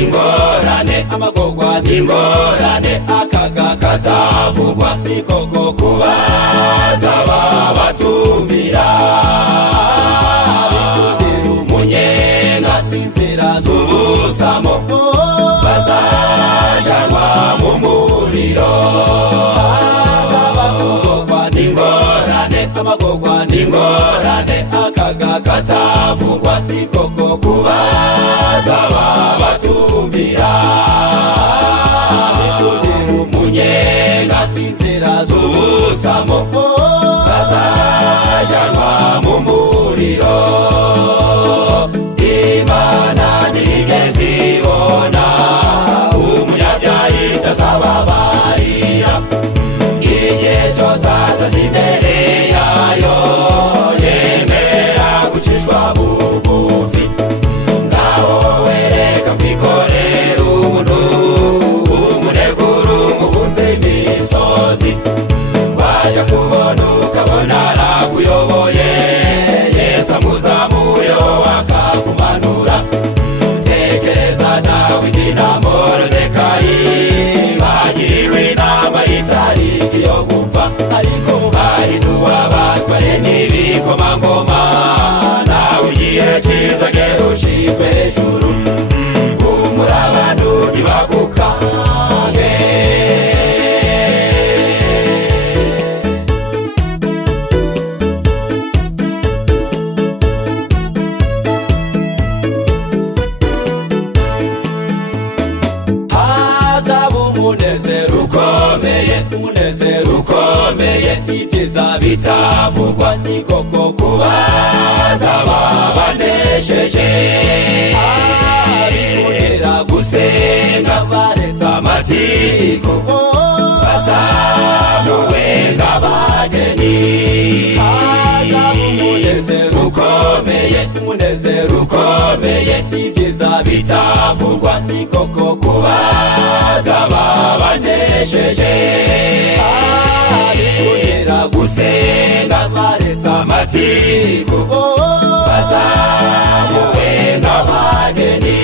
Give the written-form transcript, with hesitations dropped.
n'ingorane amagorwa n'ingorane akaga katavugwa ni koko kubaza babatumvira bikundira umunyenga n'inzira z'ubusamo bazajanwa mu muriro amagorwa n'ingorane akaga katavugwa ni koko kubaza babatumvira bikundira umunyenga n'inzira z'ubusamo bazajanwa mu muriro. Imana ntigeze ibona umunyabyaha itazababarira igihe cyose azaza imbere yayo yemera gucishwa bugufi. Ngaho wereka kwikorera umuntu umunegura umubunze imisozi waje kubona ukabona arakuyoboye Yesu amuzamuye akakumanura. Tekereza Dawidi na Moridekayi bagiriwe inama y'itariki yo gupfa ariko bahinduwe abatware n'ibikomangoma. Nawe igihe kizagera ushirwe hejuru humura abantu ntibagukange. Umunezero ukomeye ibyiza bitavugwa ni koko kubaza babanesheje bikundira gusenga baretse amatiko bazamuwe nk'abageni. hazaba umunezero ukomeye ibyiza bitavugwa ni koko kubaza babanesheje bikundira gusenga baretse amatiko bazamuwe nk'abageni.